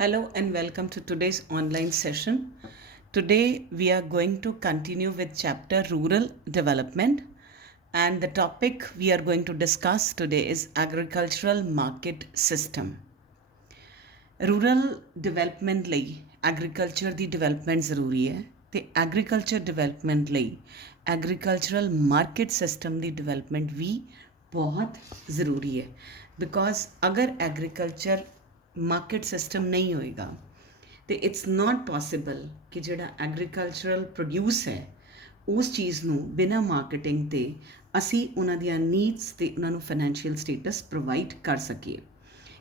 Hello and welcome to today's online session. Today we are going to continue with chapter Rural Development, and the topic we are going to discuss today is Agricultural Market System. Rural development ਲਈ agriculture ਦੀ development ਜ਼ਰੂਰੀ ਹੈ ਤੇ agriculture development ਲਈ agricultural market system ਦੀ development ਵੀ ਬਹੁਤ ਜ਼ਰੂਰੀ ਹੈ because ਅਗਰ agriculture market system ਨਹੀਂ ਹੋਏਗਾ ਤੇ ਇਟਸ ਨਾਟ ਪੋਸੀਬਲ ਕਿ ਜਿਹੜਾ ਐਗਰੀਕਲਚਰਲ ਪ੍ਰੋਡਿਊਸ ਹੈ ਉਸ ਚੀਜ਼ ਨੂੰ ਬਿਨਾਂ ਮਾਰਕੀਟਿੰਗ ਤੇ ਅਸੀਂ ਉਹਨਾਂ ਦੀਆਂ ਨੀਡਸ ਤੇ ਉਹਨਾਂ ਨੂੰ ਫਾਈਨੈਂਸ਼ੀਅਲ ਸਟੇਟਸ ਪ੍ਰੋਵਾਈਡ ਕਰ ਸਕੀਏ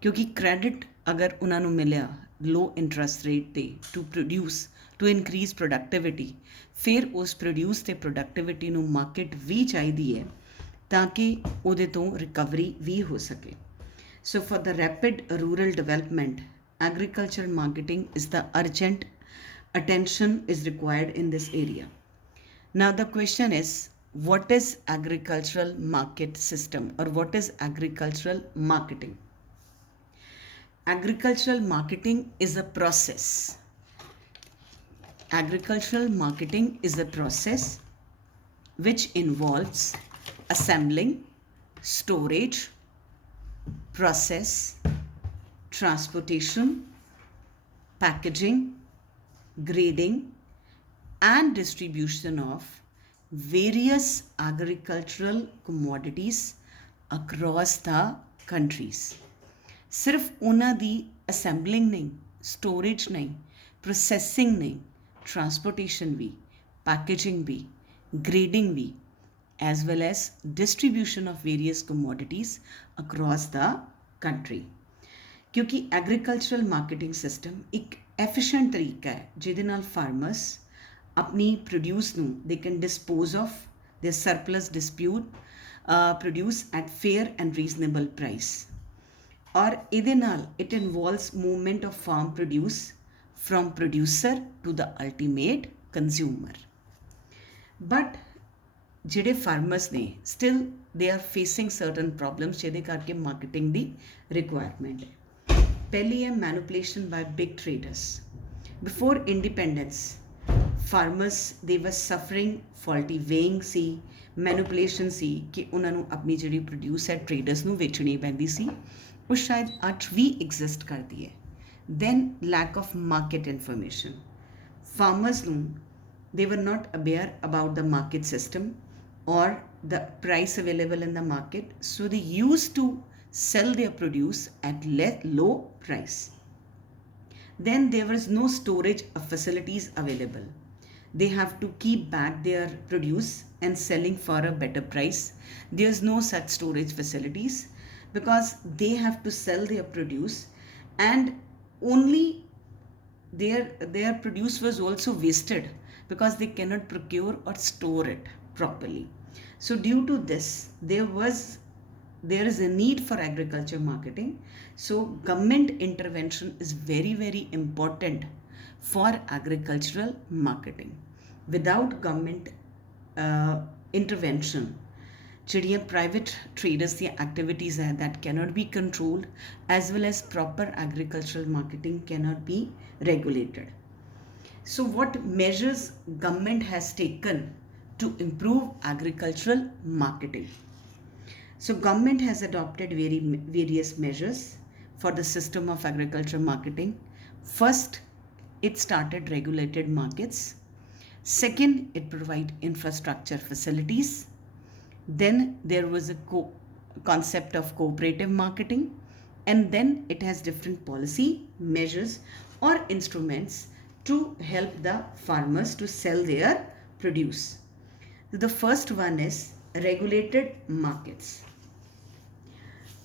ਕਿਉਂਕਿ ਕ੍ਰੈਡਿਟ ਅਗਰ ਉਹਨਾਂ ਨੂੰ ਮਿਲਿਆ ਲੋ ਇੰਟਰਸਟ ਰੇਟ 'ਤੇ to produce to increase productivity ਫਿਰ ਉਸ ਪ੍ਰੋਡਿਊਸ ਅਤੇ ਪ੍ਰੋਡਕਟਿਵਿਟੀ ਨੂੰ ਮਾਰਕੀਟ ਵੀ ਚਾਹੀਦੀ ਹੈ ਤਾਂ ਕਿ ਉਹਦੇ ਤੋਂ ਰਿਕਵਰੀ ਵੀ ਹੋ ਸਕੇ ਸੋ for the rapid rural development agriculture marketing is the urgent attention is required in this area. Now the question is, what is agricultural market system or what is agricultural marketing? Agricultural marketing is a process. Agricultural marketing is a process which involves assembling, storage, process, transportation, packaging, grading, and distribution of various agricultural commodities across the countries. ਸਿਰਫ ਉਹਨਾਂ ਦੀ assembling ਨਹੀਂ, storage ਨਹੀਂ, processing ਨਹੀਂ, transportation we, packaging we, grading we, as well as distribution of various commodities across the country. ਕਿਉਂਕਿ agricultural marketing system ਇੱਕ efficient ਤਰੀਕਾ ਹੈ ਜਿਹਦੇ ਨਾਲ ਫਾਰਮਰਸ ਆਪਣੀ ਪ੍ਰੋਡਿਊਸ ਨੂੰ they can dispose of their surplus produce at fair and reasonable price ਔਰ ਇਹਦੇ ਨਾਲ it involves movement of farm produce from producer to the ultimate consumer but ਜਿਹੜੇ ਫਾਰਮਰਸ ਨੇ still they are facing certain problems ਜਿਹਦੇ ਕਰਕੇ marketing ਦੀ requirement ਹੈ ਪਹਿਲੀ ਹੈ manipulation by big traders before independence farmers ਦੇ ਵਰ ਸਫਰਿੰਗ ਫਾਲਟੀ ਵੇਇੰਗ ਸੀ ਮੈਨੂਪੂਲੇਸ਼ਨ ਸੀ ਕਿ ਉਹਨਾਂ ਨੂੰ ਆਪਣੀ ਜਿਹੜੀ ਪ੍ਰੋਡਿਊਸ ਹੈ ਟ੍ਰੇਡਰਸ ਨੂੰ ਵੇਚਣੀ ਪੈਂਦੀ ਸੀ ਉਹ ਸ਼ਾਇਦ ਅੱਜ ਵੀ ਐਗਜ਼ਿਸਟ ਕਰਦੀ ਹੈ then lack of market information farmers ਨੂੰ they were not aware about the market system or the price available in the market, so they used to sell their produce at low price. Then there was no storage facilities available. They have to keep back their produce and selling for a better price. There's no such storage facilities because they have to sell their produce and only their produce was also wasted because they cannot procure or store it properly. So due to this, there is a need for agriculture marketing. So government intervention is very, very important for agricultural marketing. Without government intervention, ਜਿਹੜੀਆਂ private traders ਦੀਆਂ activities ਹੈ that cannot be controlled, as well as proper agricultural marketing cannot be regulated. So what measures government has taken to improve agricultural marketing? So government has adopted various measures for the system of agricultural marketing. First, it started regulated markets. Second, it provided infrastructure facilities. Then there was a concept of cooperative marketing, and then it has different policy measures or instruments to help the farmers to sell their produce. The first one is regulated markets.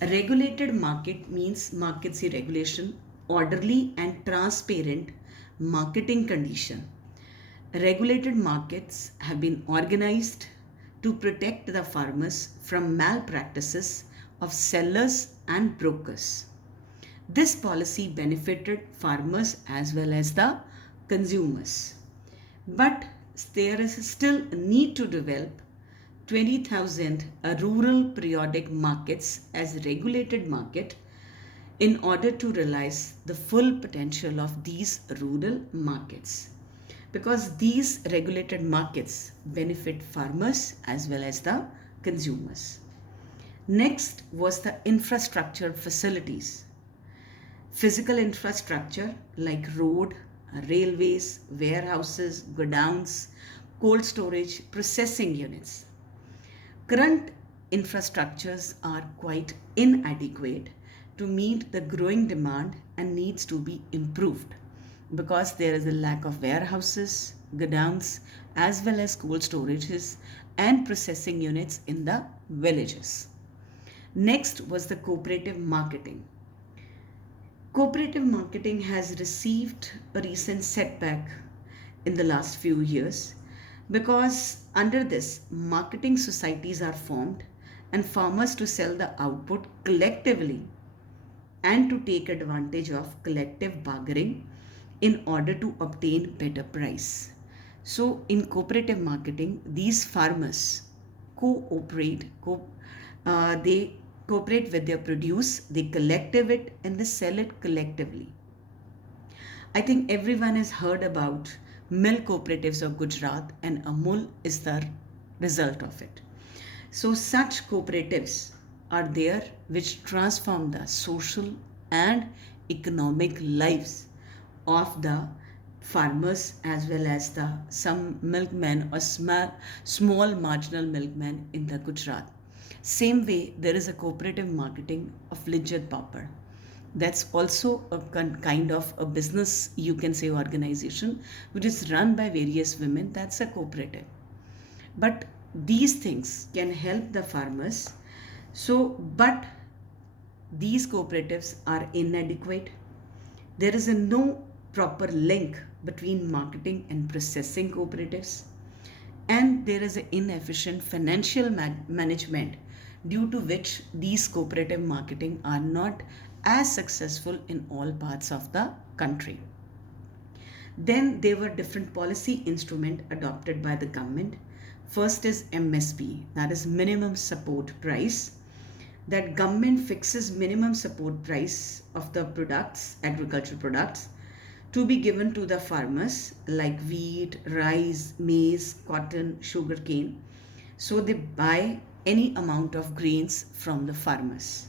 A regulated market means market se regulation, orderly and transparent marketing condition. Regulated markets have been organized to protect the farmers from malpractices of sellers and brokers. This policy benefited farmers as well as the consumers. But there is still a need to develop 20,000 rural periodic markets as regulated market in order to realize the full potential of these rural markets, because these regulated markets benefit farmers as well as the consumers. Next was the infrastructure facilities. Physical infrastructure like road, railways, warehouses, godowns, cold storage, processing units. Current infrastructures are quite inadequate to meet the growing demand and needs to be improved because there is a lack of warehouses, godowns, as well as cold storages and processing units in the villages. Next was the cooperative marketing. Cooperative marketing has received a recent setback in the last few years because under this, marketing societies are formed and farmers to sell the output collectively and to take advantage of collective bargaining in order to obtain better price. So in cooperative marketing, these farmers cooperate, they cooperate with their produce, they collective it and they sell it collectively. I think everyone has heard about milk cooperatives of Gujarat, and Amul is the result of it. So, such cooperatives are there which transform the social and economic lives of the farmers as well as the some milkmen or small marginal milkmen in the Gujarat. Same way, there is a cooperative marketing of Lijjat Papad. That's also a kind of a business, you can say, organization which is run by various women. That's a cooperative. But these things can help the farmers. So, but these cooperatives are inadequate. There is a no proper link between marketing and processing cooperatives, and there is an inefficient financial management due to which these cooperative marketing are not as successful in all parts of the country. Then there were different policy instruments adopted by the government. First is MSP, that is minimum support price. That government fixes minimum support price of the products, agricultural products, to be given to the farmers like wheat, rice, maize, cotton, sugarcane. So they buy any amount of grains from the farmers.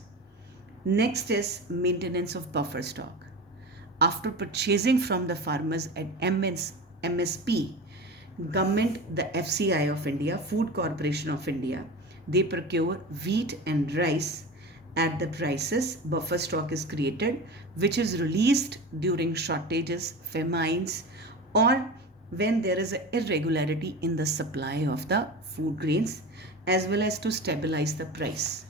Next is maintenance of buffer stock. After purchasing from the farmers at MSP, government, the FCI of India, Food Corporation of India, they procure wheat and rice at the prices. Buffer stock is created, which is released during shortages, famines, or when there is an irregularity in the supply of the food grains, as well as to stabilize the price.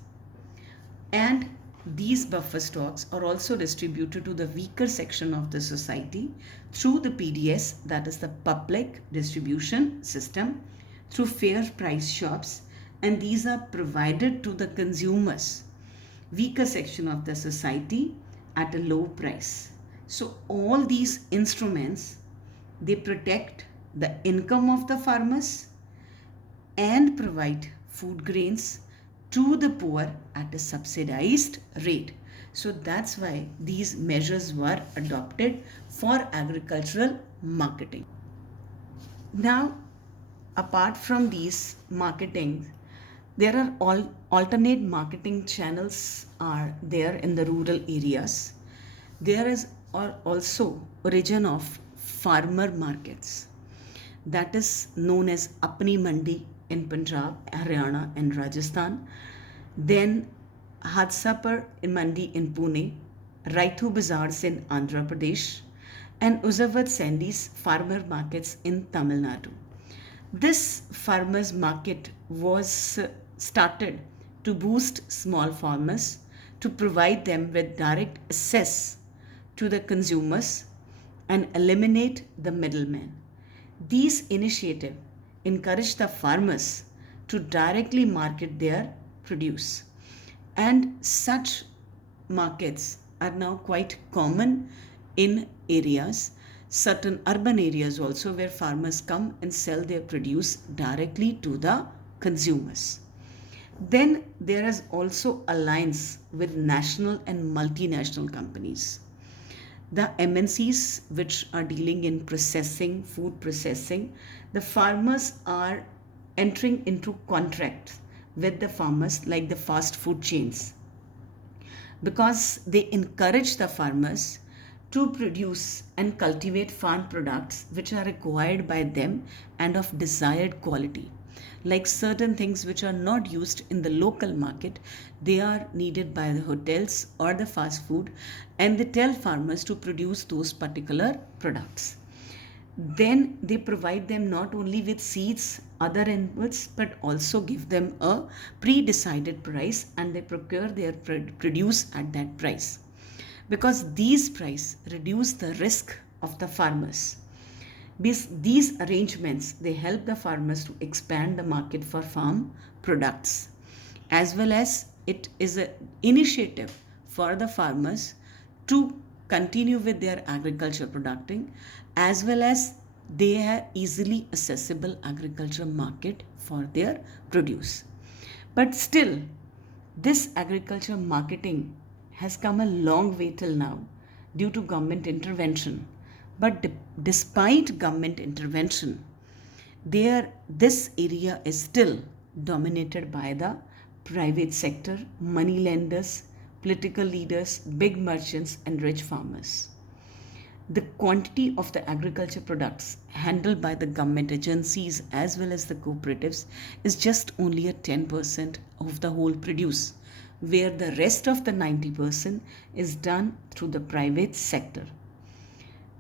And these buffer stocks are also distributed to the weaker section of the society through the PDS, that is the public distribution system, through fair price shops, and these are provided to the consumers, weaker section of the society, at a low price. So all these instruments, they protect the income of the farmers and provide food grains to the poor at a subsidized rate. So that's why these measures were adopted for agricultural marketing. Now, apart from these marketing, there are all alternate marketing channels are there in the rural areas. There is also origin of farmer markets, that is known as Apni Mandi in Punjab, Haryana and Rajasthan. Then Hadsapur Mandi in Pune, Raithu Bazaars in Andhra Pradesh, and Uzavad Sandys farmer markets in Tamil Nadu. This farmers market was started to boost small farmers, to provide them with direct access to the consumers and eliminate the middlemen. These initiatives encourage the farmers to directly market their produce, and such markets are now quite common in areas, certain urban areas also, where farmers come and sell their produce directly to the consumers. Then there is also alliance with national and multinational companies. The MNCs which are dealing in processing, food processing, the farmers are entering into contracts with the farmers like the fast food chains, because they encourage the farmers to produce and cultivate farm products which are required by them and of desired quality. Like certain things which are not used in the local market, they are needed by the hotels or the fast food, and they tell farmers to produce those particular products. Then they provide them not only with seeds, other inputs, but also give them a pre-decided price, and they procure their produce at that price, because these price reduce the risk of the farmers. These arrangements, they help the farmers to expand the market for farm products, as well as it is an initiative for the farmers to continue with their agriculture producting, as well as they have easily accessible agriculture market for their produce. But still, this agriculture marketing has come a long way till now due to government intervention. But despite government intervention, this area is still dominated by the private sector, money lenders, political leaders, big merchants, and rich farmers. The quantity of the agriculture products handled by the government agencies as well as the cooperatives is just only a 10% of the whole produce, where the rest of the 90% is done through the private sector.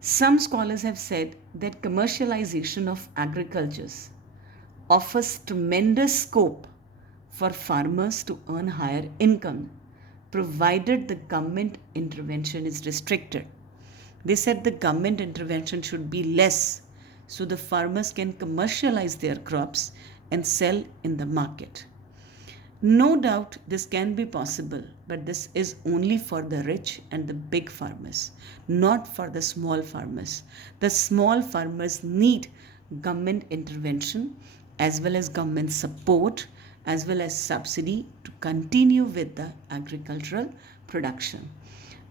Some scholars have said that commercialization of agriculture offers tremendous scope for farmers to earn higher income, provided the government intervention is restricted. They said the government intervention should be less so the farmers can commercialize their crops and sell in the market. No doubt this can be possible, but this is only for the rich and the big farmers, not for the small farmers. The small farmers need government intervention as well as government support as well as subsidy to continue with the agricultural production.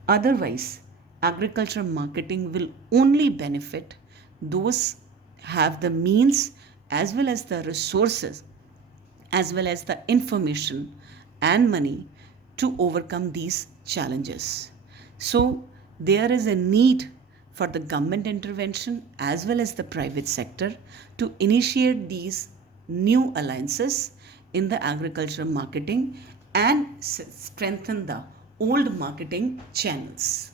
Otherwise, agriculture marketing will only benefit those have the means as well as the resources as well as the information and money to overcome these challenges. So, there is a need for the government intervention as well as the private sector to initiate these new alliances in the agriculture marketing and strengthen the old marketing channels.